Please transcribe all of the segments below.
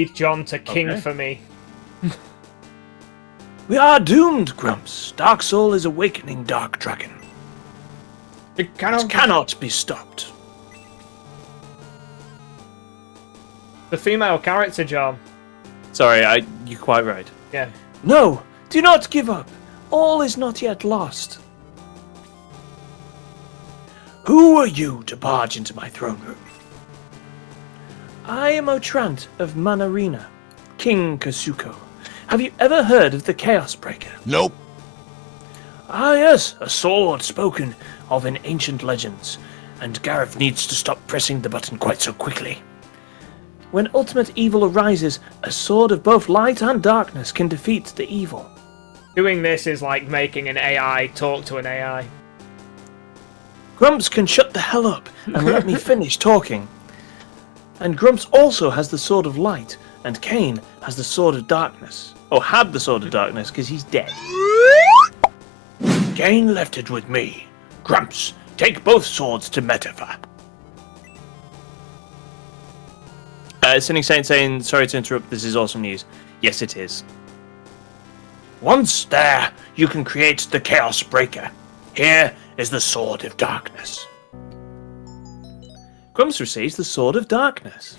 need John to king for me. We are doomed, Grumps. Dark Soul is awakening Dark Dragon. It cannot be stopped. The female character, John. Sorry, you're quite right. Yeah. No, do not give up. All is not yet lost. Who are you to barge into my throne room? I am Otrant of Manarina, King Kasuko. Have you ever heard of the Chaos Breaker? Nope. Ah yes, a sword spoken of in ancient legends, and Gareth needs to stop pressing the button quite so quickly. When ultimate evil arises, a sword of both light and darkness can defeat the evil. Doing this is like making an AI talk to an AI. Grumps can shut the hell up and let me finish talking. And Grumps also has the Sword of Light, and Kane has the Sword of Darkness. Or had the Sword of Darkness, because he's dead. Kane left it with me. Grumps, take both swords to Metaphor. Sinning Saint saying, sorry to interrupt, this is awesome news. Yes, it is. Once there, you can create the Chaos Breaker. Here is the Sword of Darkness. Grumps receives the Sword of Darkness.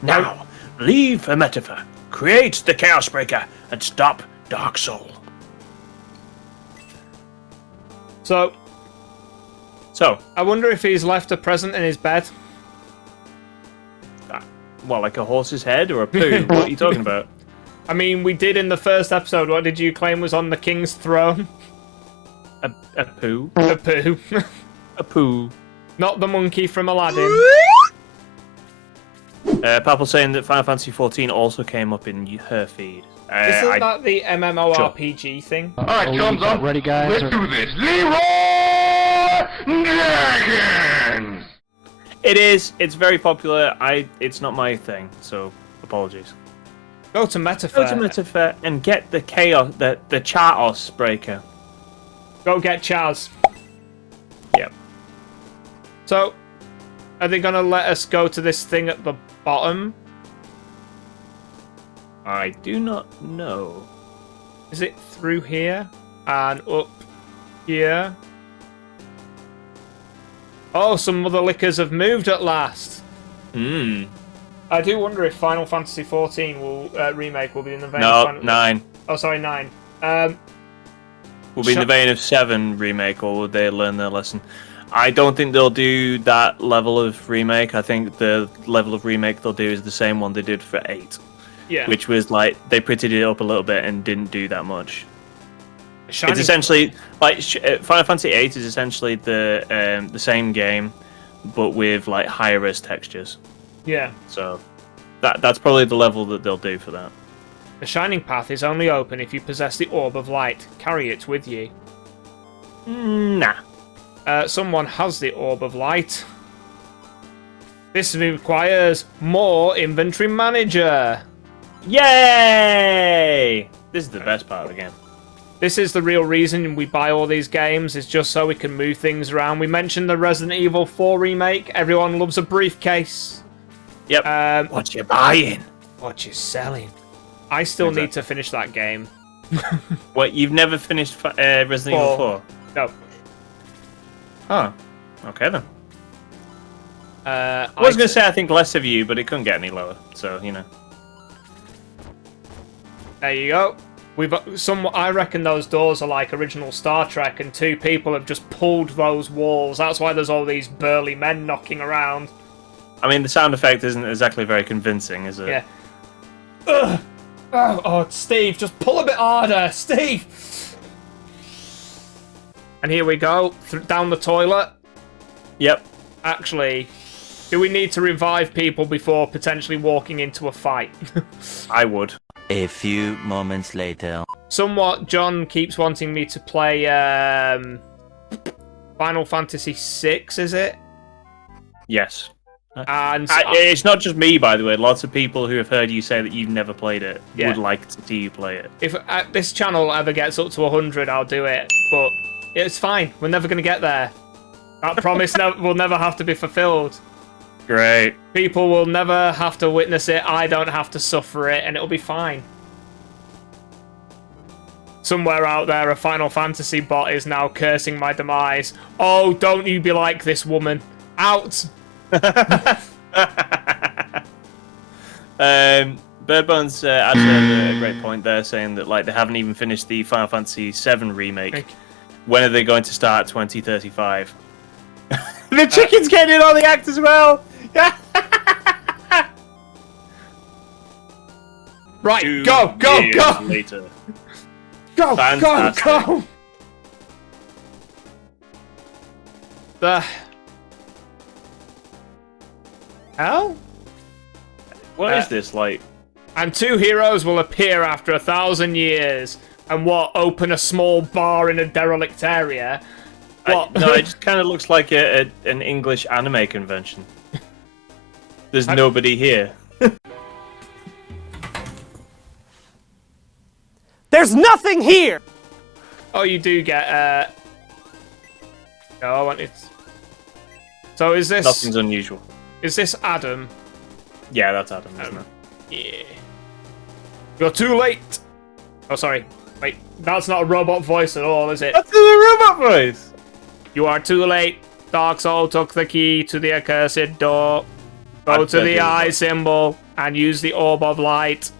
Now, leave a metaphor, create the Chaos Breaker, and stop Dark Soul. So, I wonder if he's left a present in his bed. What, like a horse's head or a poo? What are you talking about? I mean, we did in the first episode. What did you claim was on the king's throne? A poo? A poo. A poo. Not the monkey from Aladdin. Papal saying that Final Fantasy XIV also came up in her feed. Isn't that the MMORPG thing? Alright, chums up. Ready, guys? Let's do this. Leroy Dragons! It is. It's very popular. It's not my thing, so apologies. Go to Metaphor. Go to Metaphor and get the chaos, the Chaos Breaker. Go get Chaz. Yep. So, are they gonna let us go to this thing at the bottom? I do not know. Is it through here and up here? Oh, some mother lickers have moved at last. Hmm. I do wonder if Final Fantasy XIV will remake will be in the vein No, of Final... 9. Oh, sorry, 9. Will be in the vein of 7 remake, or will they learn their lesson? I don't think they'll do that level of remake. I think the level of remake they'll do is the same one they did for 8. Yeah. Which was like, they prettied it up a little bit and didn't do that much. Shining... It's essentially, like, Final Fantasy 8 is essentially the same game, but with, like, higher res textures. Yeah. So, that's probably the level that they'll do for that. The Shining Path is only open if you possess the Orb of Light. Carry it with you. Nah. Someone has the Orb of Light. This requires more Inventory Manager. Yay! This is the best part of the game. This is the real reason we buy all these games, is just so we can move things around. We mentioned the Resident Evil 4 remake. Everyone loves a briefcase. Yep. What you buying? What you selling? I still need to finish that game. What, you've never finished Resident Evil 4? No. Oh, okay then. I was going to say I think less of you, but it couldn't get any lower, so, you know. There you go. I reckon those doors are like original Star Trek, and 2 people have just pulled those walls. That's why there's all these burly men knocking around. I mean, the sound effect isn't exactly very convincing, is it? Yeah. Ugh. Oh, Steve, just pull a bit harder, Steve. And here we go, down the toilet. Yep. Actually, do we need to revive people before potentially walking into a fight? I would. A few moments later. Somewhat, John keeps wanting me to play Final Fantasy VI, is it? Yes. And it's not just me, by the way. Lots of people who have heard you say that you've never played it Yeah. would like to see you play it. if this channel ever gets up to 100, I'll do it. But it's fine. We're never going to get there. That promise will never have to be fulfilled. Great. People will never have to witness it. I don't have to suffer it, and it'll be fine. Somewhere out there, a Final Fantasy bot is now cursing my demise. Oh, don't you be like this woman. Out! Birdbones actually has a great point there, saying that like they haven't even finished the Final Fantasy VII remake. When are they going to start 2035? The chicken's getting in on the act as well. Right, 2 go! years later. Go! Fantastic. Go! The hell? What is this like? And 2 heroes will appear after 1,000 years, and open a small bar in a derelict area. What? No, it just kind of looks like an English anime convention. There's nobody here. There's nothing here! Oh, you do get, No, I want it. So is this... Nothing's unusual. Is this Adam? Yeah, that's Adam, isn't it? Yeah. You're too late! Oh, sorry. Wait, that's not a robot voice at all, is it? That's the robot voice! You are too late. Dark Soul took the key to the accursed door. Go to the eye symbol and use the orb of light.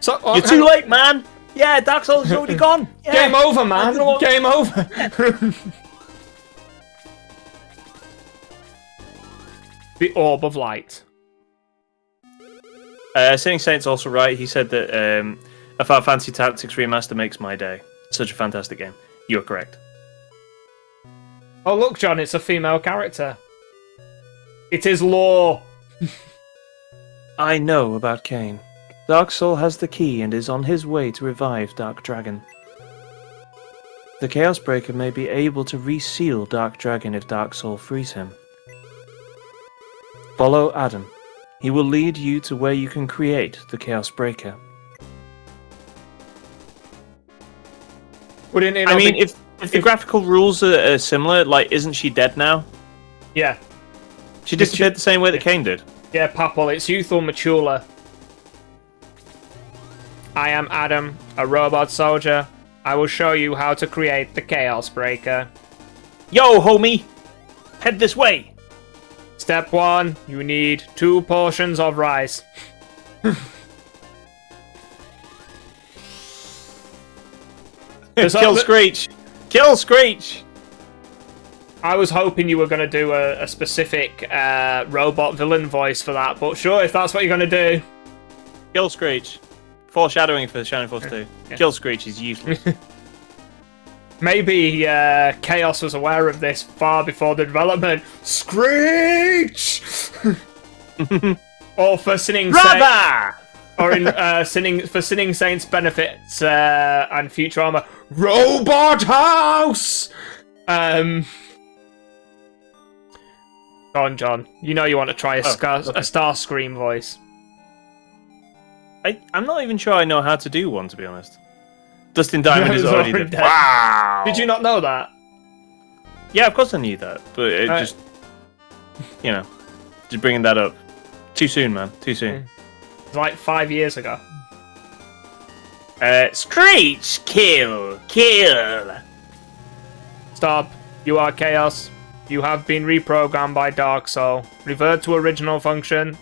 So, You're too late, man! Yeah, Dark Souls is already gone! Yeah. Game over, man! Game over! The orb of light. Sitting Saint's also right. He said that a Final Fantasy Tactics remaster makes my day. Such a fantastic game. You're correct. Oh, look, John, it's a female character. It is law. I know about Kain. Dark Soul has the key and is on his way to revive Dark Dragon. The Chaos Breaker may be able to reseal Dark Dragon if Dark Soul frees him. Follow Adam. He will lead you to where you can create the Chaos Breaker. Wouldn't it I not mean, be- if the graphical rules are similar, like, isn't she dead now? Yeah. She disappeared the same way that Kain did. Yeah, Papal, it's youth or Matula. I am Adam, a robot soldier. I will show you how to create the Chaos Breaker. Yo, homie! Head this way! Step 1, you need 2 portions of rice. Kill Screech! Kill Screech! I was hoping you were going to do a specific robot villain voice for that, but sure, if that's what you're going to do. Kill Screech. Foreshadowing for Shining Force 2. Yeah. Kill Screech is useless. Maybe Chaos was aware of this far before the development. Screech! Or for Sinning Saints. Brother! Or in Sinning Saints' benefits and future armor. Robot House! Go on, John. You know you want to try a Starscream voice. I'm not even sure I know how to do one, to be honest. Dustin Diamond is He's already already dead. dead. Wow! Did you not know that? Yeah, of course I knew that, but it just... You know, just bringing that up. Too soon, man. Too soon. It's like 5 years ago. Screech! Kill! Kill! Stop. You are Chaos. You have been reprogrammed by Dark Soul. Revert to original function.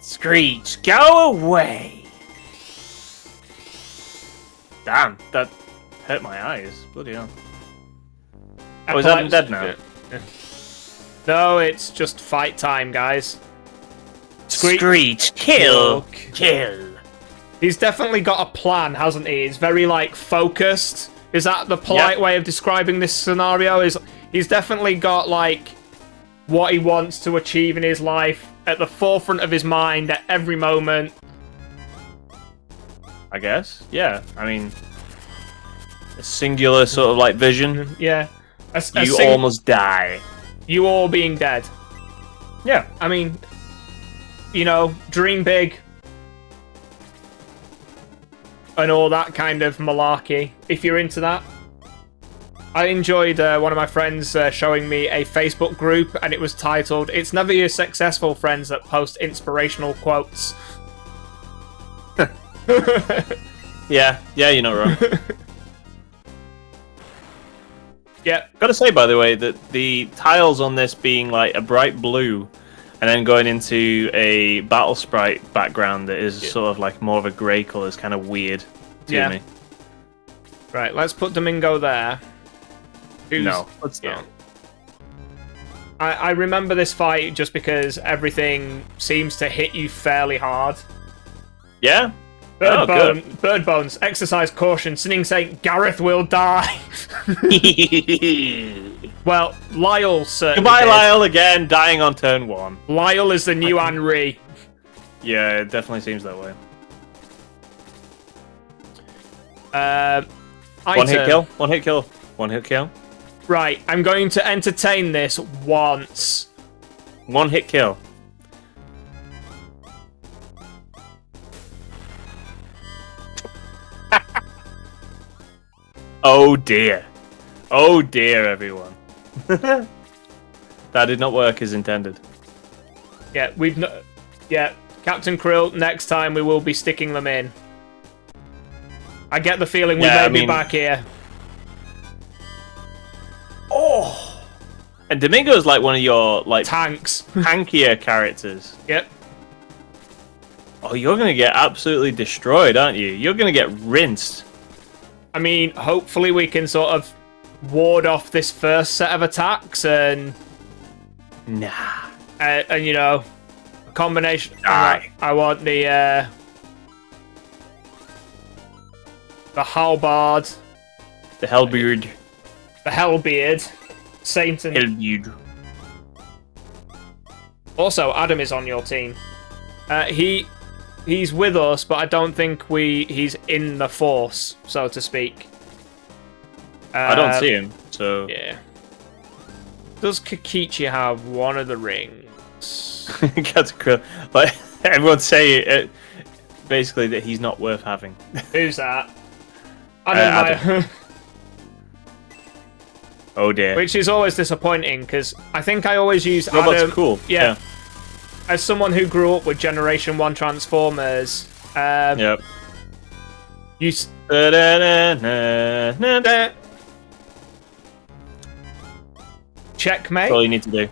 Screech, go away! Damn, that hurt my eyes. Bloody hell. Oh, is Adam dead now? Yeah. No, it's just fight time, guys. Screech, kill! Kill! He's definitely got a plan, hasn't he? He's very, like, focused. Is that the polite way of describing this scenario? He's definitely got, like, what he wants to achieve in his life at the forefront of his mind at every moment. I guess. Yeah, I mean... A singular sort of, like, vision. Yeah. You almost die. You all being dead. Yeah. I mean, you know, dream big. And all that kind of malarkey, if you're into that. I enjoyed one of my friends showing me a Facebook group, and it was titled, "It's never your successful friends that post inspirational quotes." Yeah, you're not wrong. Yep. Gotta say, by the way, that the tiles on this being like a bright blue and then going into a battle sprite background that is sort of like more of a grey colour is kind of weird to me. Right, let's put Domingo there. No, let's not. I remember this fight just because everything seems to hit you fairly hard. Yeah? Bird bones, exercise caution, Sinning Saint, Gareth will die. Well, Lyle certainly Goodbye, did. Lyle, again, dying on turn 1. Lyle is the new Henri. Yeah, it definitely seems that way. One hit kill, one hit kill, one hit kill. Right, I'm going to entertain this once. One hit kill. Oh dear. Oh dear, everyone. That did not work as intended. Yeah, Captain Krill, next time we will be sticking them in. I get the feeling we may be back here. Oh! And Domingo is like one of your like Tanks. tankier characters. Yep. Oh, you're gonna get absolutely destroyed, aren't you? You're gonna get rinsed. I mean, hopefully we can sort of ward off this first set of attacks and... Nah. And you know, a combination... Die. I want the halberd. The Hellbeard. The Hellbeard. Saint and... Hellbeard. Also, Adam is on your team. He's with us, but I don't think he's in the Force, so to speak. I don't see him, so... Yeah. Does Kikichi have one of the rings? Like, everyone say it, basically that he's not worth having. Who's that? Adam. Oh dear. Which is always disappointing, because I think I always use Robot's Adam... cool. Yeah. As someone who grew up with Generation 1 Transformers, Yep. You... Checkmate. That's all you need to do.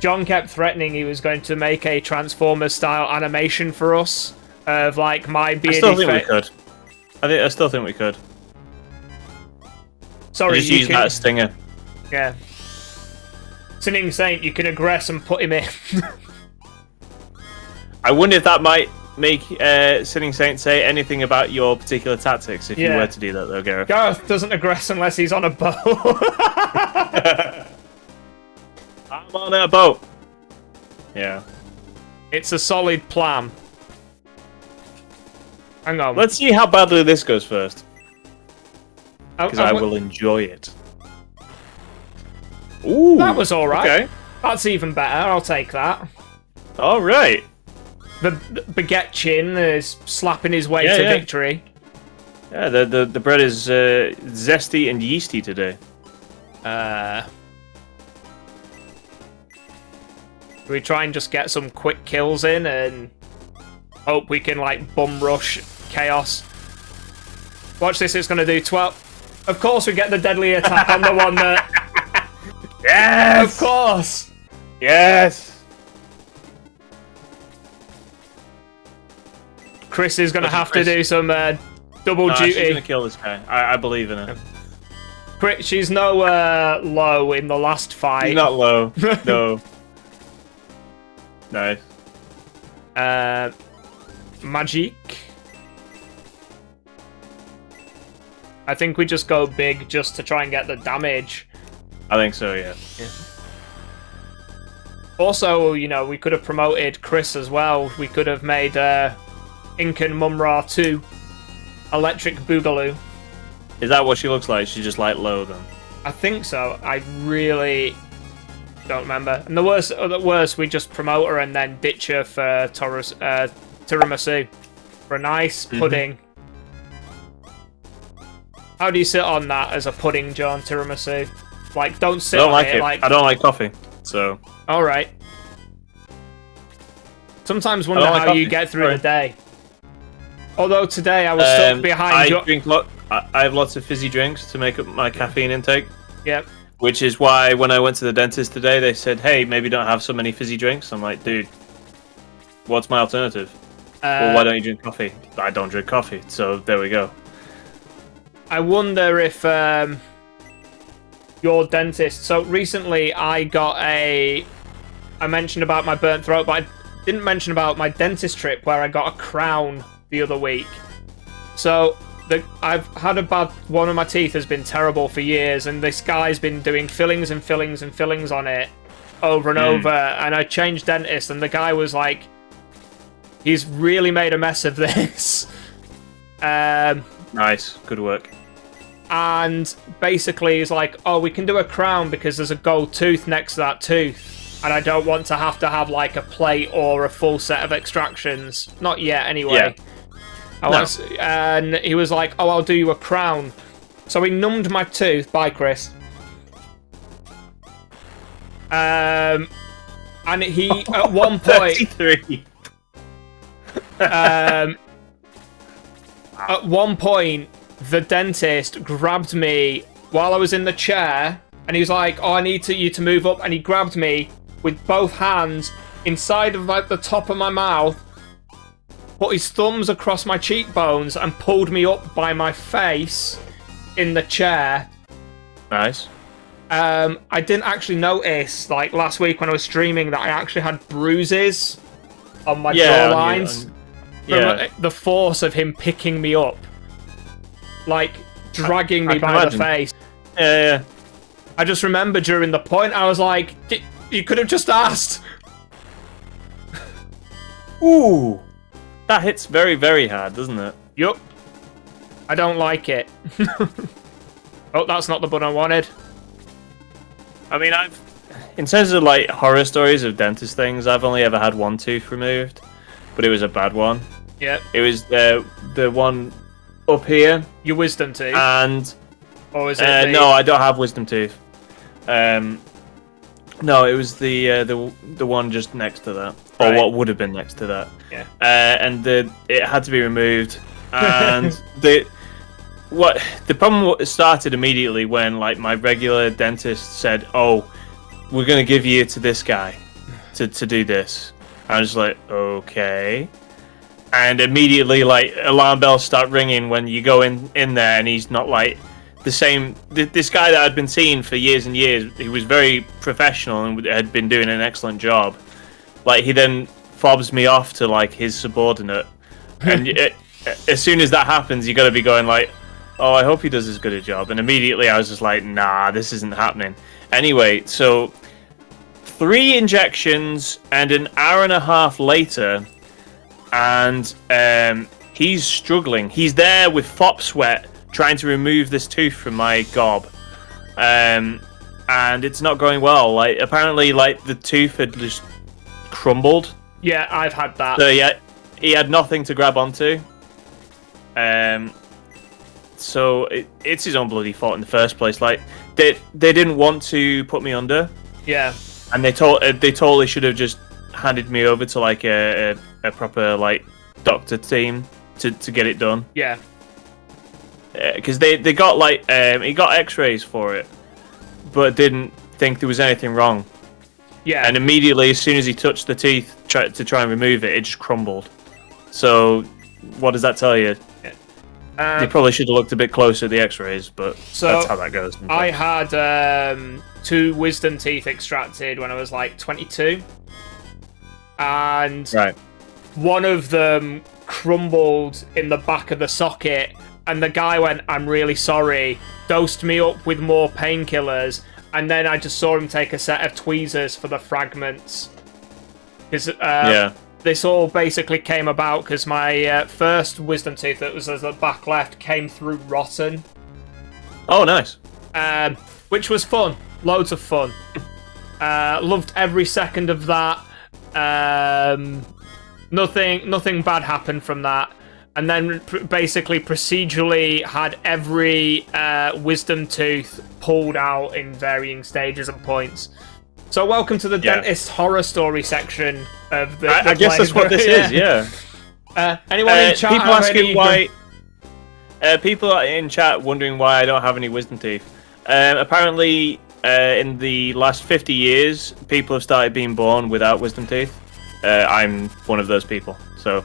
John kept threatening he was going to make a Transformers-style animation for us of like my bearded. I still think we could. I still think we could. Sorry, just use that stinger. Yeah. Sinning Saint, you can aggress and put him in. I wonder if that might make Sinning Saint say anything about your particular tactics if you were to do that, though, Gareth. Gareth doesn't aggress unless he's on a boat. I'm on a boat. Yeah. It's a solid plan. Hang on. Let's see how badly this goes first. Because I will will enjoy it. Ooh. That was alright. Okay. That's even better. I'll take that. Alright. The baguette chin is slapping his way to victory. Yeah, the bread is zesty and yeasty today. We try and just get some quick kills in and hope we can like bum rush chaos. Watch this, it's going to do 12. Of course we get the deadly attack on the one that... Yes! Of course! Yes! Chris is going to have to do some double duty. She's going to kill this guy. I believe in her. She's no low in the last fight. She's not low. No. Nice. Magic. I think we just go big just to try and get the damage. I think so, yeah. Also, you know, we could have promoted Chris as well. We could have made Incan Mumra 2 Electric Boogaloo. Is that what she looks like? She's just like low then? I think so. I really don't remember. And the worst, we just promote her and then ditch her for tiramisu. For a nice pudding. How do you sit on that as a pudding, John? Tiramisu? Like, don't sit I don't on like it. it. Like, I don't like coffee, so. all right. Sometimes I wonder don't like how you coffee. get through Sorry. the day. Although today I was stuck behind. I have lots of fizzy drinks to make up my caffeine intake. Yep. Which is why when I went to the dentist today, they said, "Hey, maybe don't have so many fizzy drinks." I'm like, "Dude, what's my alternative?" Well, why don't you drink coffee? I don't drink coffee, so there we go. I wonder if your dentist. So recently, I mentioned about my burnt throat, but I didn't mention about my dentist trip where I got a crown the other week. So I've had one of my teeth has been terrible for years, and this guy's been doing fillings and fillings and fillings on it over and over. And I changed dentists, and the guy was like, "He's really made a mess of this." Nice, good work. And basically he's like, "Oh, we can do a crown because there's a gold tooth next to that tooth, and I don't want to have like a plate or a full set of extractions. Not yet, anyway." Yeah. And he was like, "Oh, I'll do you a crown." So he numbed my tooth. Bye, Chris. And he at one point 33. at one point, the dentist grabbed me while I was in the chair, and he was like, "Oh, I need you to move up," and he grabbed me with both hands inside of like the top of my mouth, put his thumbs across my cheekbones, and pulled me up by my face in the chair. Nice. I didn't actually notice, like last week when I was streaming, that I actually had bruises on my jawlines. From the force of him picking me up, like dragging me by the face. Yeah. I just remember during the point, I was like, "You could have just asked." Ooh, that hits very, very hard, doesn't it? Yup. I don't like it. Oh, that's not the button I wanted. I mean, in terms of like horror stories of dentist things, I've only ever had one tooth removed, but it was a bad one. Yep. It was the one up here, Your wisdom tooth. and Or is it no, I don't have wisdom tooth. No, it was the one just next to that, or Right. what would have been next to that. Yeah. And it had to be removed, and the problem started immediately when like my regular dentist said, "Oh, we're gonna give you to this guy to do this." I was like, "Okay." And immediately, like, alarm bells start ringing when you go in there, and he's not like the same. This guy that I'd been seeing for years and years, he was very professional and had been doing an excellent job. Like, he then fobs me off to like his subordinate, and as soon as that happens, you got to be going like, "Oh, I hope he does as good a job." And immediately, I was just like, "Nah, this isn't happening." Anyway, so 3 injections and an hour and a half later. And he's struggling. He's there with fop sweat trying to remove this tooth from my gob. And it's not going well. Like, apparently, like, the tooth had just crumbled. Yeah, I've had that. So yeah, he had nothing to grab onto. So it's his own bloody fault in the first place. Like, they didn't want to put me under. Yeah. And they totally should have just handed me over to like a proper like doctor team to get it done. Yeah. Because they got like he got X-rays for it, but didn't think there was anything wrong. Yeah. And immediately, as soon as he touched the teeth to try and remove it, it just crumbled. So, what does that tell you? They probably should have looked a bit closer at the X-rays, but that's how that goes. I had 2 wisdom teeth extracted when I was like 22, and one of them crumbled in the back of the socket, and the guy went, "I'm really sorry," dosed me up with more painkillers, and then I just saw him take a set of tweezers for the fragments. Because this all basically came about because my first wisdom tooth that was at the back left came through rotten. Oh, nice. Which was fun. Loads of fun. Loved every second of that. Nothing bad happened from that. and then basically procedurally had every wisdom tooth pulled out in varying stages and points. So welcome to the dentist horror story section of the. I guess that's what this is. Yeah. Anyone in chat? People have asking any... why. People in chat wondering why I don't have any wisdom teeth. Apparently, in the last 50 years, people have started being born without wisdom teeth. I'm one of those people. So.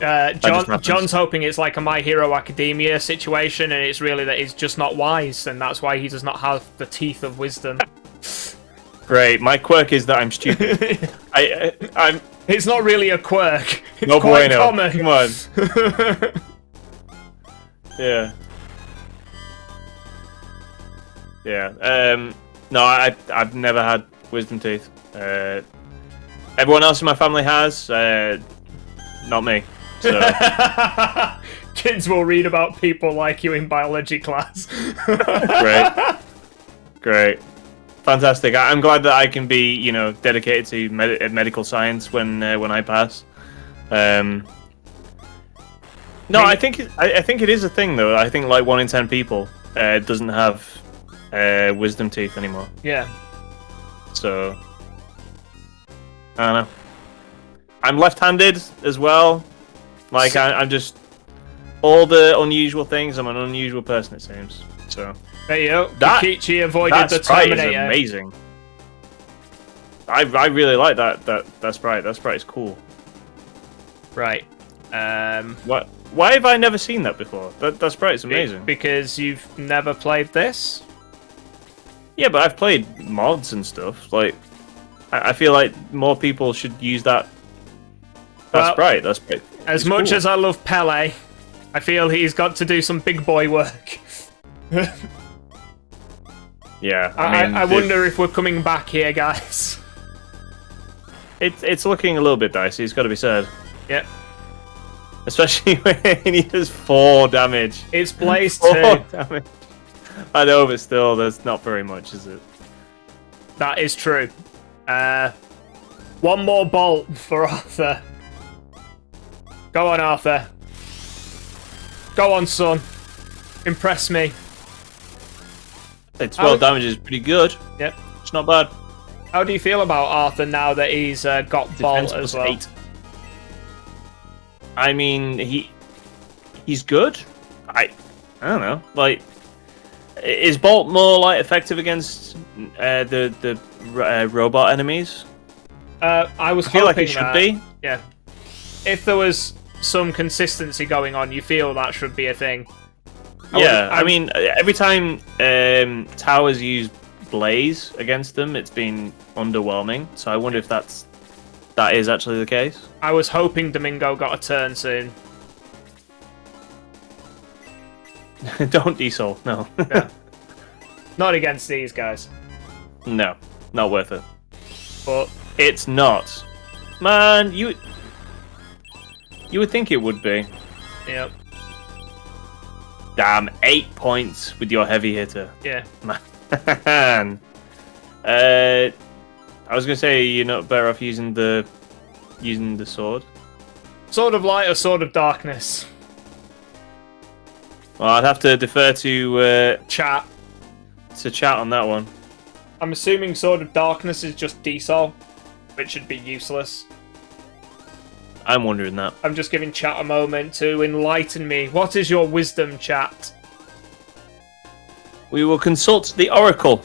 John's hoping it's like a My Hero Academia situation, and it's really that he's just not wise, and that's why he does not have the teeth of wisdom. Great. My quirk is that I'm stupid. I'm. It's not really a quirk. It's No quite bueno. common. Come on. Yeah. Yeah. No, I've never had wisdom teeth. Everyone else in my family has. Not me. So. Kids will read about people like you in biology class. Great. Fantastic. I'm glad that I can be, dedicated to medical science when I pass. No, I think it is a thing though. I think like 1 in 10 people doesn't have wisdom teeth anymore. Yeah. So I don't know. I'm left-handed as well. Like I'm just all the unusual things. I'm an unusual person, it seems. So. There you go. Kichi avoided the Terminator. Is amazing. I really like that sprite. That sprite is cool. Right. What? Why have I never seen that before? That sprite is amazing. Because you've never played this? Yeah, but I've played mods and stuff. Like, I feel like more people should use that sprite. That sprite. As much cool. as I love Pele, I feel he's got to do some big boy work. Yeah, I wonder if we're coming back here, guys. It's looking a little bit dicey. It's got to be said. Yep. Especially when he does 4 damage. It's Blaze 4 2. damage. I know, but still, that's not very much, is it? That is true. One more bolt for Arthur. Go on, Arthur. Go on, son. Impress me. 12 damage is pretty good. Yep. It's not bad. How do you feel about Arthur now that he's got Bolt Defense as plus well? 8. I mean, he's good. I don't know. Like, is Bolt more like effective against the robot enemies? I was I feel like hoping it should that. be. Yeah. If there was some consistency going on, you feel that should be a thing. Yeah, I mean, every time towers use Blaze against them, it's been underwhelming. So I wonder if that is actually the case. I was hoping Domingo got a turn soon. Don't diesel, no. Yeah. Not against these guys. No, not worth it. But it's not. Man, you would think it would be. Yep. Damn, 8 points with your heavy hitter. Yeah. Man. I was gonna say you're not better off using the sword. Sword of Light or Sword of Darkness? Well, I'd have to defer to Chat. chat on that one. I'm assuming Sword of Darkness is just Diesel, which should be useless. I'm wondering that. I'm just giving chat a moment to enlighten me. What is your wisdom, chat? We will consult the oracle.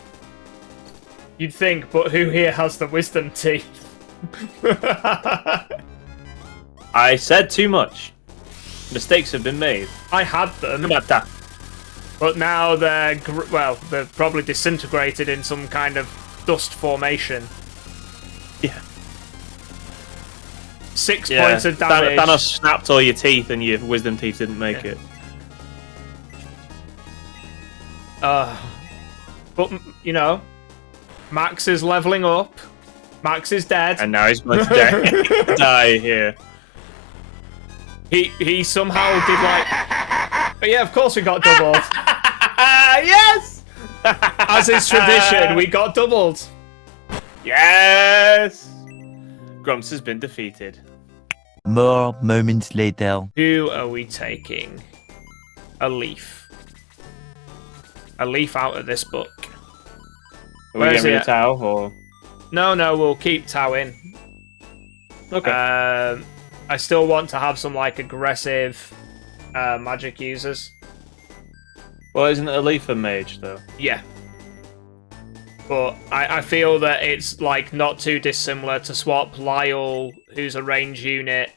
You'd think, but who here has the wisdom teeth? I said too much. Mistakes have been made. I had them. How about that? But now they're probably disintegrated in some kind of dust formation. Yeah. 6 points of damage. Thanos snapped all your teeth and your wisdom teeth didn't make it. But Max is leveling up. Max is dead. And now he's going to die here. He somehow did like. But yeah, of course we got doubled. Yes! As is tradition, we got doubled. Yes! Grumps has been defeated. More moments later. Who are we taking? A leaf. A leaf out of this book. Are we Where is getting rid he of Tao, or? No, we'll keep Tao in. Okay. I still want to have some like aggressive magic users. Well, isn't a leaf a mage, though? Yeah. But I feel that it's like not too dissimilar to swap Lyle, who's a range unit,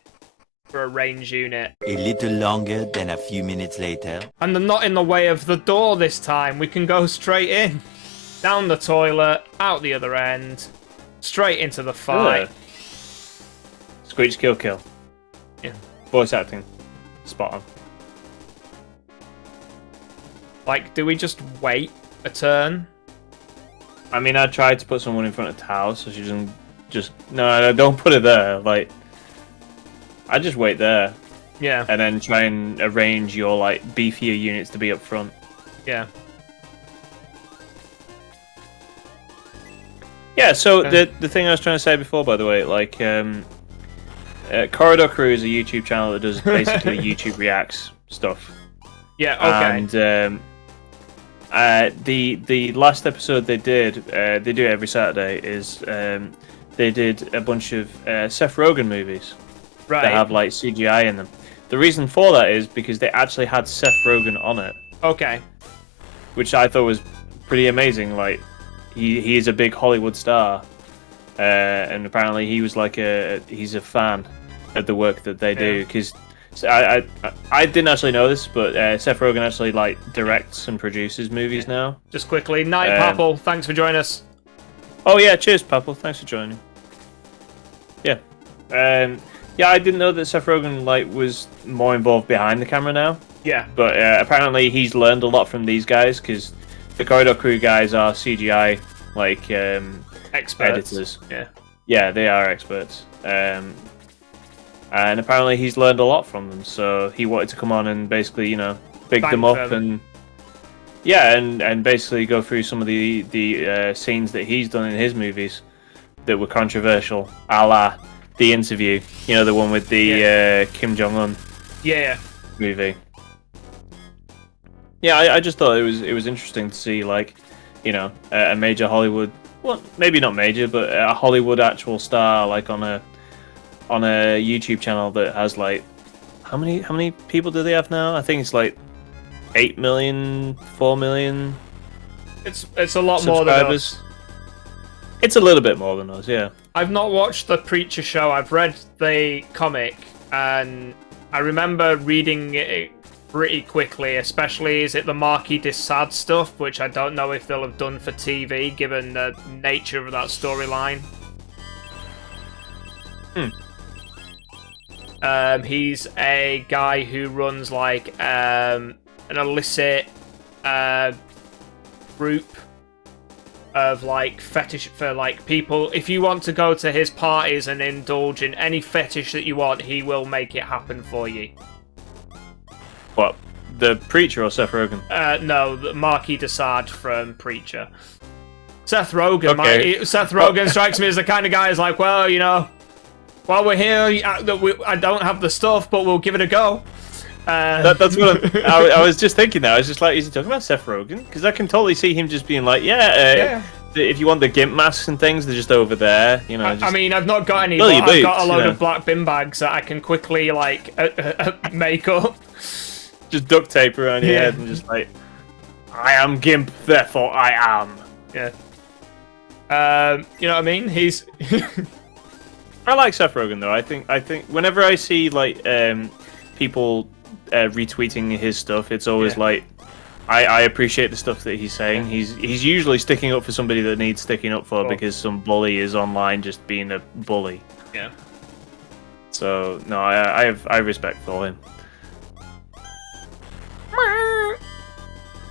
for a range unit. A little longer than a few minutes later. And they're not in the way of the door this time. We can go straight in. Down the toilet, out the other end, straight into the fight. Screech, kill. Yeah. Voice acting. Spot on. Like, do we just wait a turn? I mean, I tried to put someone in front of Tao, so she doesn't just... No, don't put it there. Like, I just wait there. Yeah. And then try and arrange your, like, beefier units to be up front. Yeah. Yeah, so Okay. the thing I was trying to say before, by the way, like, Corridor Crew is a YouTube channel that does basically YouTube Reacts stuff. Yeah, okay. And the last episode they did, they do it every Saturday, is they did a bunch of Seth Rogen movies Right. that have like CGI in them. The reason for that is because they actually had Seth Rogen on it, Okay. which I thought was pretty amazing. Like, he is a big Hollywood star, and apparently he was like he's a fan of the work that they do. Because I didn't actually know this, but Seth Rogen actually like directs and produces movies now. Just quickly, Night Papal, thanks for joining us. Oh yeah, cheers, Papal. Thanks for joining. Yeah, yeah. I didn't know that Seth Rogen like was more involved behind the camera now. Yeah. But apparently he's learned a lot from these guys, because the Corridor Crew guys are CGI like Experts. editors. Yeah. Yeah, they are experts. And apparently he's learned a lot from them, so he wanted to come on and basically, you know, big Thank them up them. and yeah, and basically go through some of the scenes that he's done in his movies that were controversial, a la The Interview. You know, the one with the Kim Jong-un Yeah. movie. Yeah, I just thought it was interesting to see, like, you know, a major Hollywood, well, maybe not major, but a Hollywood actual star, like on a YouTube channel that has like, how many people do they have now? I think it's like 8 million, 4 million It's a lot more than subscribers. us. It's a little bit more than us, yeah. I've not watched the Preacher show. I've read the comic, and I remember reading it pretty quickly, especially is it the Marquis de Sade stuff, which I don't know if they'll have done for TV, given the nature of that storyline. He's a guy who runs like an illicit group of like fetish for like people. If you want to go to his parties and indulge in any fetish that you want, he will make it happen for you. What? The Preacher or Seth Rogen? No, the Marquis de Sade from Preacher. Seth Rogen. Okay. Seth Rogen strikes me as the kind of guy who's like, well, you know, while we're here, I don't have the stuff, but we'll give it a go. That's what I was just thinking now. I was just like, is he talking about Seth Rogen? Because I can totally see him just being like, if you want the gimp masks and things, they're just over there. You know. I mean, I've not got any, Well, but your I've got a boots, load you know. of black bin bags that I can quickly like make up. Just duct tape around your Yeah. head and just like, I am Gimp, therefore I am. Yeah. You know what I mean? He's I like Seth Rogen though. I think whenever I see like people retweeting his stuff, it's always like I appreciate the stuff that he's saying. He's usually sticking up for somebody that needs sticking up for because some bully is online just being a bully. yeah. So no, I have respect for him.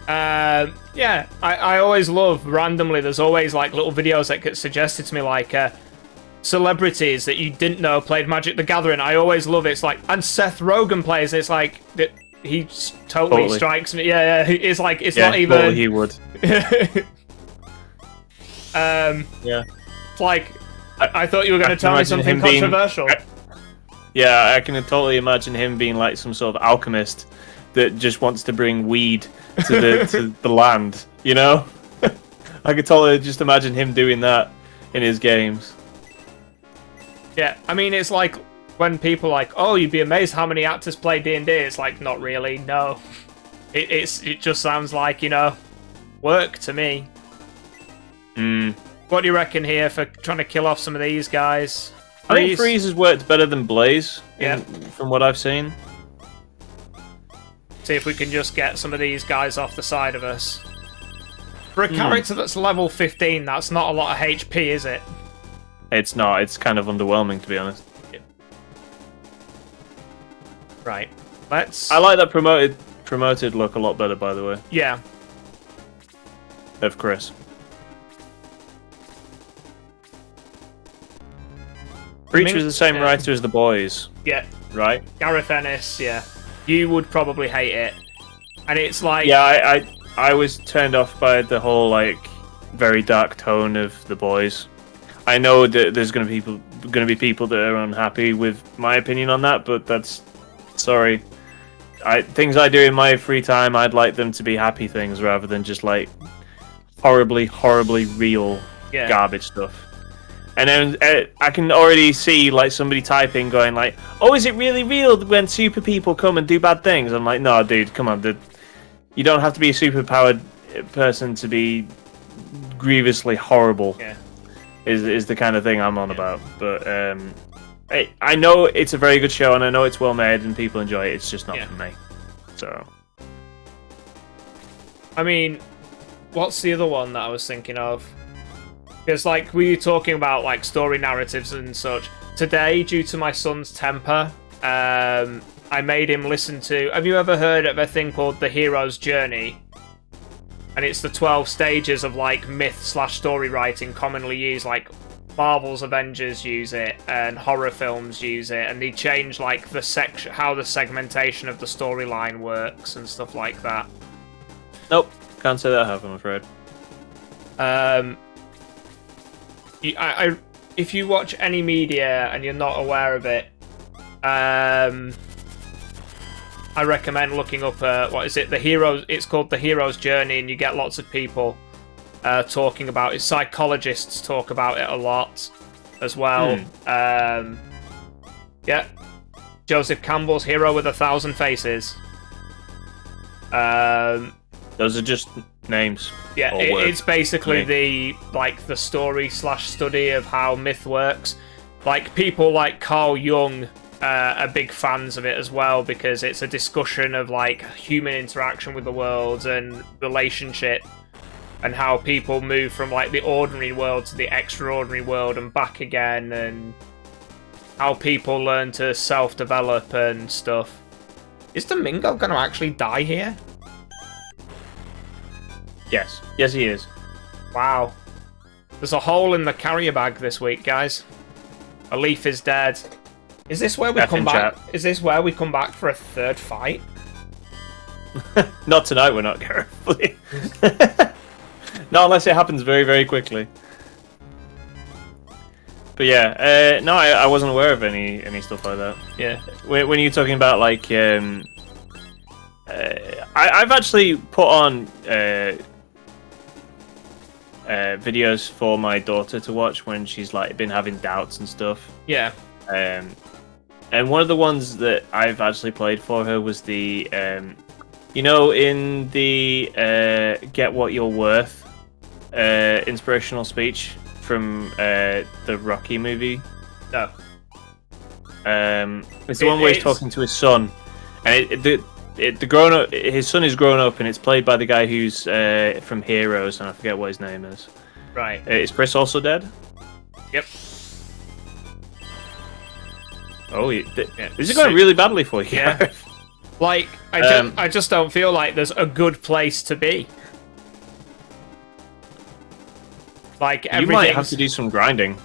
Yeah, I always love randomly. There's always like little videos that get suggested to me, like celebrities that you didn't know played Magic the Gathering. I always love it. It's like, and Seth Rogen plays. It's like he totally strikes me. Yeah. It's like it's not even. Totally he would. Yeah. Yeah. It's like I thought you were going to can tell me imagine something him being- controversial. Yeah, I can totally imagine him being like some sort of alchemist that just wants to bring weed to the land. You know, I could totally just imagine him doing that in his games. Yeah, I mean, it's like when people are like, oh, you'd be amazed how many actors play D&D. It's like, not really, no. It just sounds like, you know, work to me. What do you reckon here for trying to kill off some of these guys? I think Freeze has worked better than Blaze, Yeah. from what I've seen. See if we can just get some of these guys off the side of us. For a character that's level 15, that's not a lot of HP, is it? It's not. It's kind of underwhelming, to be honest. Right. Let's... I like that promoted look a lot better, by the way, Yeah. of Chris. Breach was the same yeah. writer as the boys, Yeah. right? Gareth Ennis, yeah. You would probably hate it. And it's like... Yeah, I was turned off by the whole like very dark tone of the boys. I know that there's going to be people that are unhappy with my opinion on that, but that's sorry. Things I do in my free time, I'd like them to be happy things rather than just like horribly real garbage stuff. And then I can already see like somebody typing going like, "Oh, is it really real when super people come and do bad things?" I'm like, "No, dude, come on, you don't have to be a superpowered person to be grievously horrible." Yeah. Is the kind of thing I'm on about. But I know it's a very good show and I know it's well made and people enjoy it. It's just not for me. So, I mean, what's the other one that I was thinking of? Because, like, we were talking about, like, story narratives and such. Today, due to my son's temper, I made him listen to... Have you ever heard of a thing called The Hero's Journey? And it's the 12 stages of, like, myth/story writing commonly used. Like, Marvel's Avengers use it, and horror films use it, and they change, like, how the segmentation of the storyline works and stuff like that. nope, can't say that I have, I'm afraid. If you watch any media and you're not aware of it, I recommend looking up what is it? It's called The Hero's Journey, and you get lots of people talking about it. Psychologists talk about it a lot as well. Yeah, Joseph Campbell's Hero with 1,000 Faces. Those are just names. Yeah, it's basically the story/study of how myth works. Like, people like Carl Jung are big fans of it as well, because it's a discussion of like human interaction with the world and relationship, and how people move from like the ordinary world to the extraordinary world and back again, and how people learn to self-develop and stuff. Is Domingo going to actually die here? Yes, he is. Wow. There's a hole in the carrier bag this week, guys. A leaf is dead. Is this where we come back? Is this where we come back for a third fight? Not tonight, we're not, Gareth. Not unless it happens very quickly. But yeah, no, I wasn't aware of any stuff like that. Yeah. When you're talking about like, I've actually put on videos for my daughter to watch when she's like been having doubts and stuff. Yeah. And one of the ones that I've actually played for her was the, you know, in the Get What You're Worth inspirational speech from the Rocky movie. No. It's the one where he's talking to his son, and the grown up, his son is grown up, and it's played by the guy who's from Heroes, and I forget what his name is. Right. Is Chris also dead? Yep. Oh, this is going really badly for you. Yeah. Like, I just don't feel like there's a good place to be. Like, you might have to do some grinding,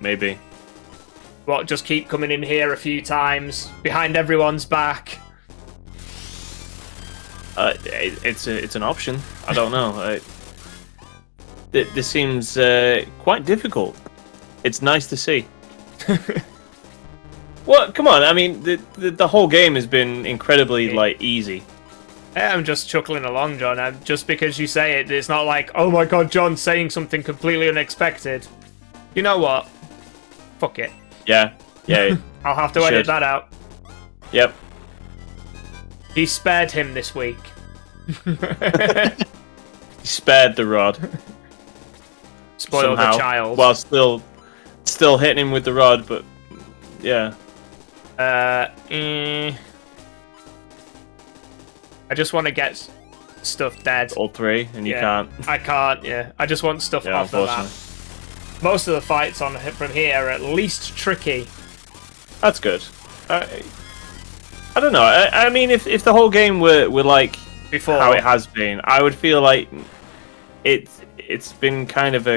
maybe. What? Just keep coming in here a few times behind everyone's back. It's an option. I don't know. This seems quite difficult. It's nice to see. Well, come on. I mean, the whole game has been incredibly like easy. I'm just chuckling along, John. Just because you say it, it's not like, oh my god, John's saying something completely unexpected. You know what? Fuck it. Yeah. I'll have to You edit should. that out. Yep. He spared him this week. He spared the rod. Spoiled somehow, the child. while still hitting him with the rod, but yeah. I just want to get stuff dead. All three, and you Yeah. can't. I can't, yeah. I just want stuff Yeah, off the map. unfortunately. Most of the fights on from here are at least tricky. That's good. I don't know. I mean, if the whole game were like Before. how it has been, I would feel like it's been kind of a,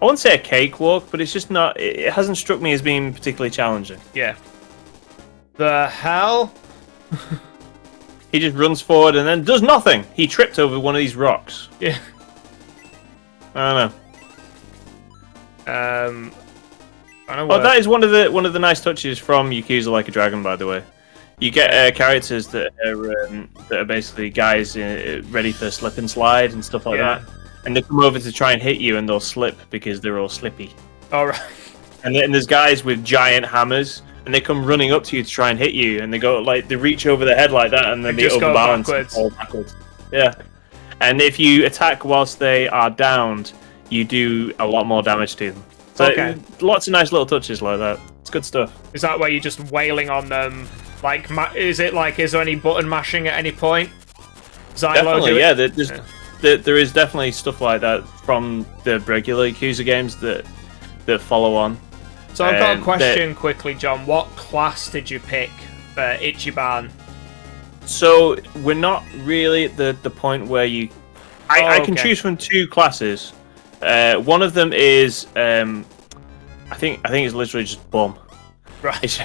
I wouldn't say a cakewalk, but it's just not. It hasn't struck me as being particularly challenging. Yeah. The hell? He just runs forward and then does nothing. He tripped over one of these rocks. Yeah. I don't know. I don't know Oh, what. that is one of the nice touches from Yakuza Like a Dragon, by the way. You get characters that are basically guys ready for slip and slide and stuff like that, and they come over to try and hit you, and they'll slip because they're all slippy. Alright. And then there's guys with giant hammers, and they come running up to you to try and hit you, and they go like they reach over their head like that, and then They they just go overbalance and backwards. fall backwards. Yeah. And if you attack whilst they are downed, you do a lot more damage to them. So Okay. lots of nice little touches like that. It's good stuff. Is that where you're just wailing on them? Like, is there any button mashing at any point? Xylo Definitely, do it? yeah. There is definitely stuff like that from the regular Yakuza games that follow on. So I've got a that- question quickly, John. What class did you pick for Ichiban? So we're not really at the point where you. I can okay. choose from two classes. One of them is I think it's literally just bum. Right.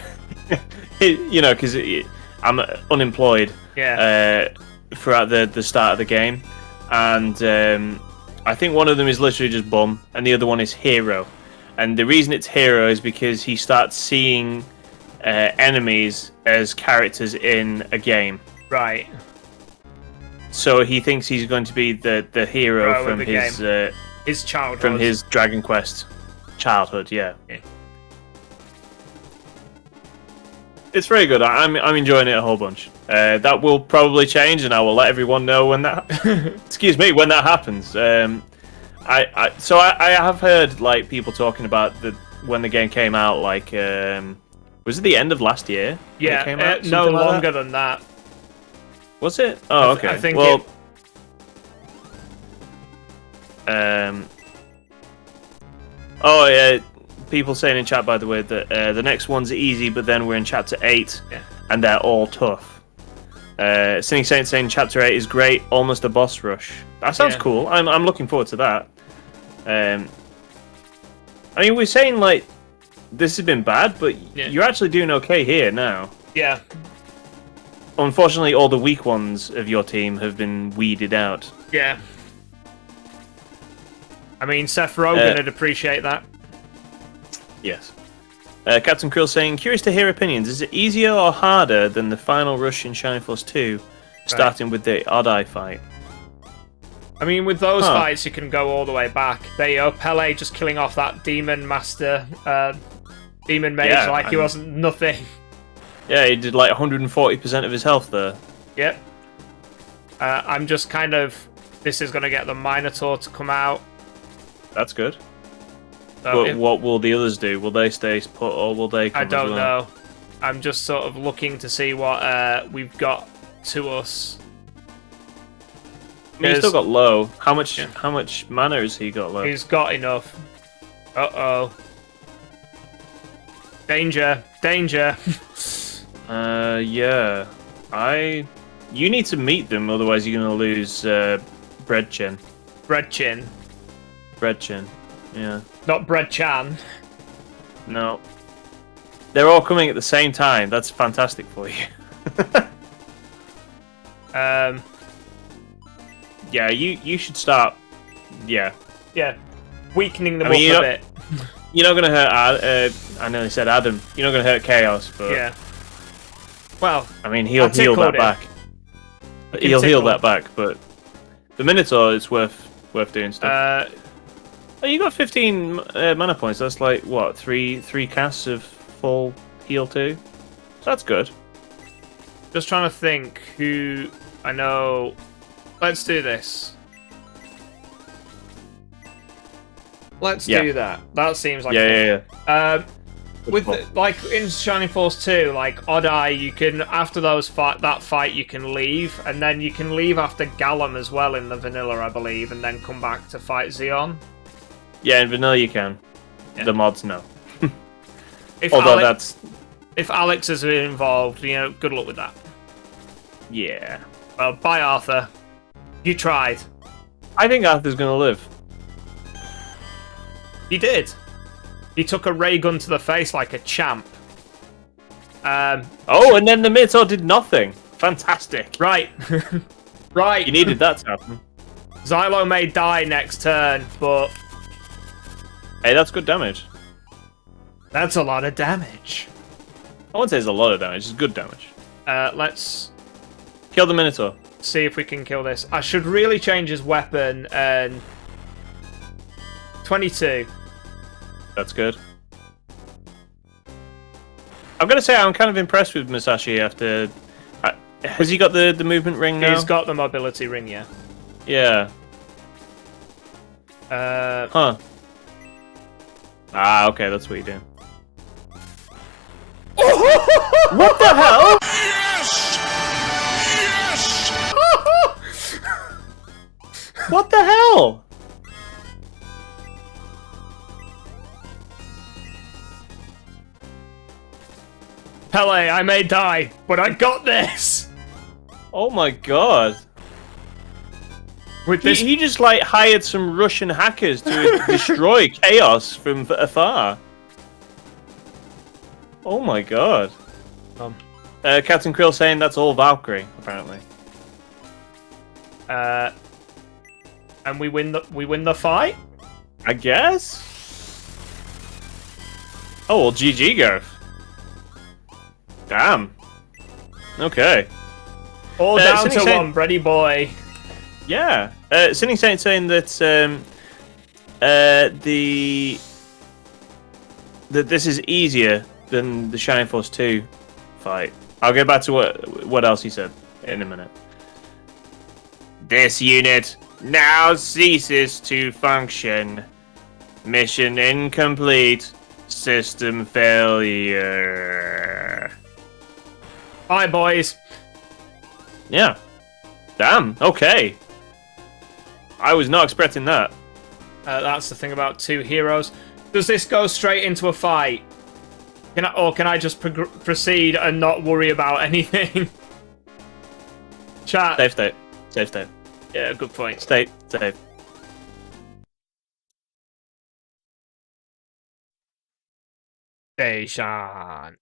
It's, you know, because I'm unemployed. Yeah. Throughout the start of the game, and I think one of them is literally just bum, and the other one is hero. And the reason it's hero is because he starts seeing enemies as characters in a game. Right. So he thinks he's going to be the hero Hero of from the his His childhood. from his Dragon Quest childhood. Yeah. It's very good. I'm enjoying it a whole bunch. That will probably change, and I will let everyone know when that. Excuse me, when that happens. I have heard like people talking about when the game came out. Like, was it the end of last year? when it came out? no Something like longer that? than that. Was it? Oh, okay. I think well, it... Oh yeah. People saying in chat, by the way, that the next one's easy, but then we're in chapter 8, and they're all tough. Sinning Saint saying chapter 8 is great, almost a boss rush. That sounds cool. I'm looking forward to that. I mean, we're saying like this has been bad, but you're actually doing okay here now. Yeah. Unfortunately, all the weak ones of your team have been weeded out. Yeah. I mean, Seth Rogen would appreciate that. Yes. Captain Krill saying, curious to hear opinions. Is it easier or harder than the final rush in Shining Force 2, starting with the Odd-Eye fight? I mean, with those fights, you can go all the way back. There you go, Pele just killing off that demon master, demon mage, like he wasn't nothing. Yeah, he did like 140% of his health there. Yep. I'm just kind of... This is going to get the Minotaur to come out. That's good. So But what will the others do? Will they stay put or will they come I don't as well? know. I'm just sort of looking to see what we've got to us. I mean, he's still got low. How much mana has he got left? He's got enough. Uh-oh. Danger. Danger. Yeah. You need to meet them, otherwise you're gonna lose Bread Chin. Bread Chin. Bread Chin. Yeah. Not Bread Chan. No. They're all coming at the same time. That's fantastic for you. Yeah, you should start. Yeah. Yeah. Weakening them up a bit. You're not gonna hurt. I nearly said Adam. You're not gonna hurt Chaos, but Yeah. Well, I mean, he'll heal tickled that him. back. can He'll heal tickle that him. back, but the Minotaur is worth doing stuff. Oh, you got 15 mana points. That's like what, three casts of full heal too. So that's good. just trying to think who I know. Let's do this. Let's Yeah. do that. That seems like Yeah. with call. like in Shining Force 2, like Odd Eye, you can after that fight you can leave, and then you can leave after Gallum as well in the vanilla, I believe, and then come back to fight Xeon. Yeah, in vanilla you can. Yeah. The mods no. If Although that's if Alex is involved, you know, good luck with that. yeah. Well, bye Arthur. You tried. I think Arthur's gonna live. He did. He took a ray gun to the face like a champ. Oh, and then the Minotaur did nothing. Fantastic. Right. Right. You needed that to happen. Xylo may die next turn, but Hey, that's good damage. that's a lot of damage. I won't say it's a lot of damage. It's good damage. Let's Kill the Minotaur. see if we can kill this. I should really change his weapon. And 22. That's good. I'm gonna say I'm kind of impressed with Musashi after. Has he got the movement ring now? He's got the mobility ring, yeah. Yeah. Huh. Ah, okay, that's what you're doing. What the hell? What the hell? Pele, I may die, but I got this. Oh my god. With He, this, he just like hired some Russian hackers to destroy Chaos from afar. Oh my god. Captain Krill saying that's all Valkyrie, apparently. and we win the fight. I guess? Oh, well, GG, Gareth. Damn. Okay. All down Sinning to Saint- one, Brady boy. Yeah. Sinning Saint saying that that this is easier than the Shining Force 2 fight. I'll get back to what else he said in a minute. This unit now ceases to function. Mission incomplete. System failure. Bye, boys. Yeah. Damn. Okay. I was not expecting that. That's the thing about two heroes. Does this go straight into a fight? Can I just proceed and not worry about anything? Chat. Safe state. Safe state. Yeah, good point. State. Safe. Station.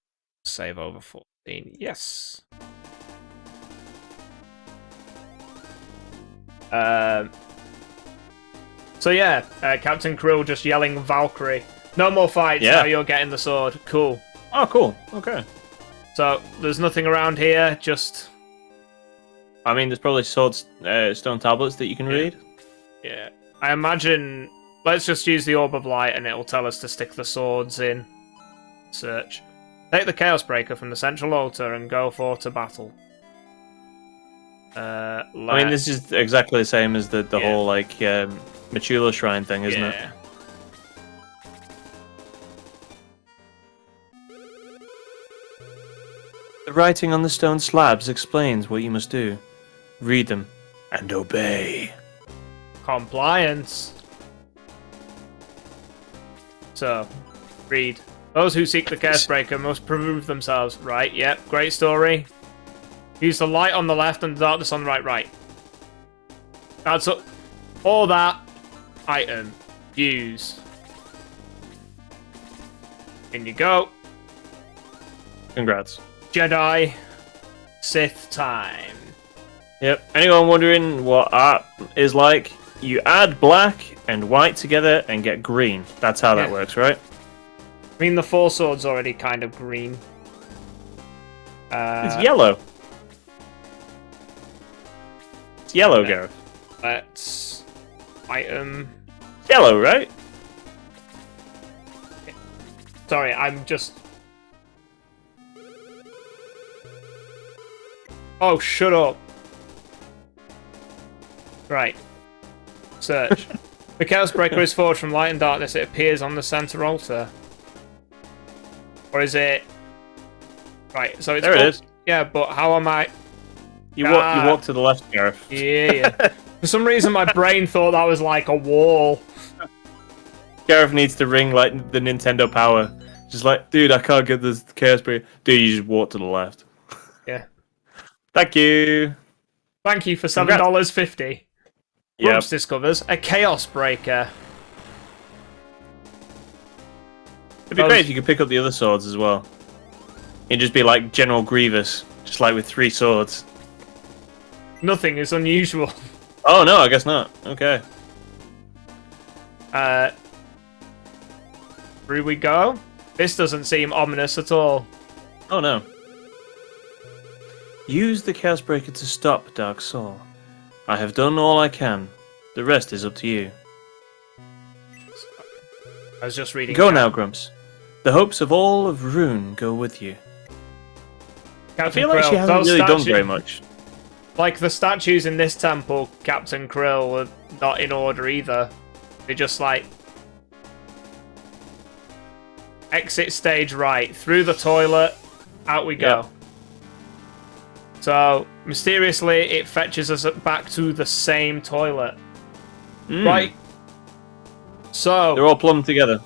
Save over 14. Yes. So yeah, Captain Krill just yelling Valkyrie. No more fights. Yeah. Now you're getting the sword. Cool. Oh, cool. Okay. So there's nothing around here. Just I mean, there's probably stone tablets that you can read. yeah. I imagine. Let's just use the Orb of Light, and it'll tell us to stick the swords in. Search. Take the Chaos Breaker from the central altar and go forth to battle. I mean, this is exactly the same as the Yeah. whole like Machula Shrine thing, isn't it? The writing on the stone slabs explains what you must do. Read them and obey. Compliance. So, read. Those who seek the Chaos Breaker must prove themselves. Right, yep, great story. Use the light on the left and the darkness on the right. Right. That's all that. Item. Use. In you go. Congrats. Jedi. Sith time. Yep. Anyone wondering what art is like? You add black and white together and get green. That's how that Yeah. works, right? I mean, the Four Swords already kind of green. It's yellow. It's yellow, Gareth. Let's item. It's yellow, right? Sorry, I'm just. Oh, shut up. Right. Search. The Chaos Breaker is forged from light and darkness. It appears on the center altar. Or is it? Right. So it's There it is. Yeah, but how am I? You walk to the left, Gareth. Yeah. For some reason, my brain thought that was like a wall. Gareth needs to ring like the Nintendo Power. Just like, dude, I can't get this Chaos Breaker. Dude, you just walk to the left. Yeah. Thank you. Thank you for $7.50. Yep. Grumps discovers a Chaos Breaker. It'd be great if you could pick up the other swords as well. It'd just be like General Grievous, just like with 3 swords. Nothing is unusual. Oh no, I guess not. Okay. Through we go. This doesn't seem ominous at all. Oh no. Use the Chaos Breaker to stop Dark Soul. I have done all I can. The rest is up to you. I was just reading. Go now, Grumps. The hopes of all of Rune go with you. Captain I feel like she Krill, hasn't those really done statu- very much. Like the statues in this temple, Captain Krill, were not in order either. They just like exit stage right, through the toilet, out we go. Yep. So mysteriously, it fetches us back to the same toilet. Mm. Right. So They're all plumbed together.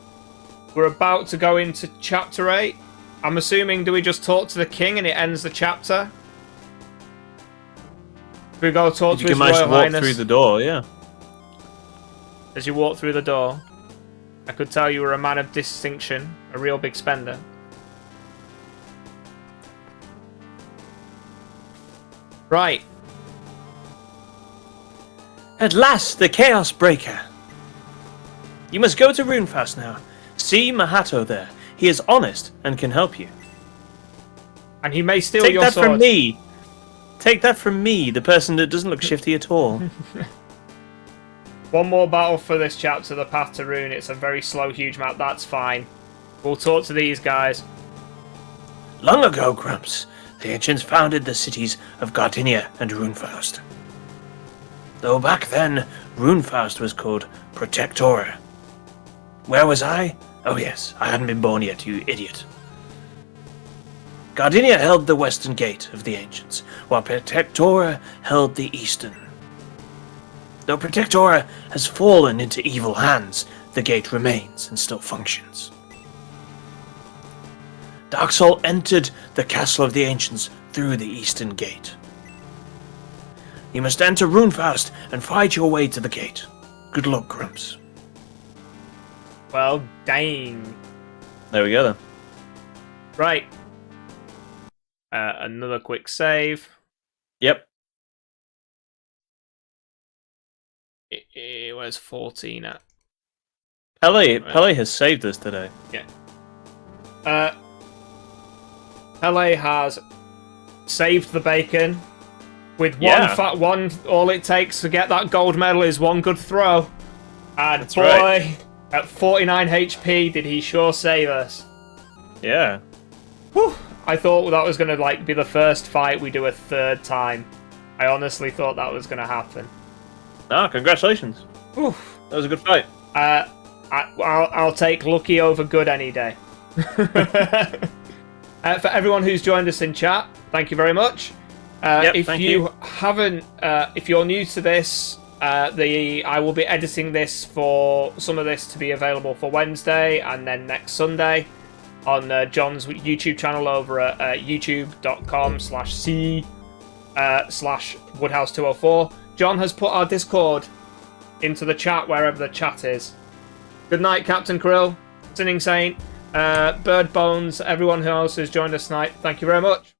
we're about to go into chapter 8. I'm assuming, do we just talk to the king and it ends the chapter? We go talk Did to you His manage to Royal walk Highness through the door? Yeah. as you walk through the door. I could tell you were a man of distinction, a real big spender. Right. At last, the Chaos Breaker. You must go to Runefast now. See Mahato there. He is honest and can help you. And he may steal Take your that sword. from me. Take that from me, the person that doesn't look shifty at all. One more battle for this chapter, the Path to Rune. It's a very slow, huge map. That's fine. We'll talk to these guys. Long ago, Grumps, the ancients founded the cities of Gardinia and Runefast. Though back then, Runefast was called Protectora. Where was I? Oh yes, I hadn't been born yet, you idiot. Gardinia held the western gate of the ancients, while Protectora held the eastern. Though Protectora has fallen into evil hands, the gate remains and still functions. Darksoul entered the castle of the ancients through the eastern gate. You must enter Runefast and fight your way to the gate. Good luck, Grumps. Well, dang. There we go then. Right. Another quick save. Yep. Where's 14 at? Pele has saved us today. Pele has saved the bacon with Yeah. one. All it takes to get that gold medal is one good throw. And That's boy, right. at 49 HP, did he sure save us. Yeah. Whew. I thought that was gonna be the first fight we do a third time. I honestly thought that was gonna happen. Ah, congratulations. Whew. That was a good fight. I'll take lucky over good any day. For everyone who's joined us in chat, thank you very much. If thank you you. haven't, if you're new to this, I will be editing this for some of this to be available for Wednesday and then next Sunday on John's YouTube channel over at youtube.com/c/Woodhouse204. John has put our Discord into the chat wherever the chat is. Good night, Captain Krill, Sinning Saint, Bird Bones, everyone who else has joined us tonight. Thank you very much.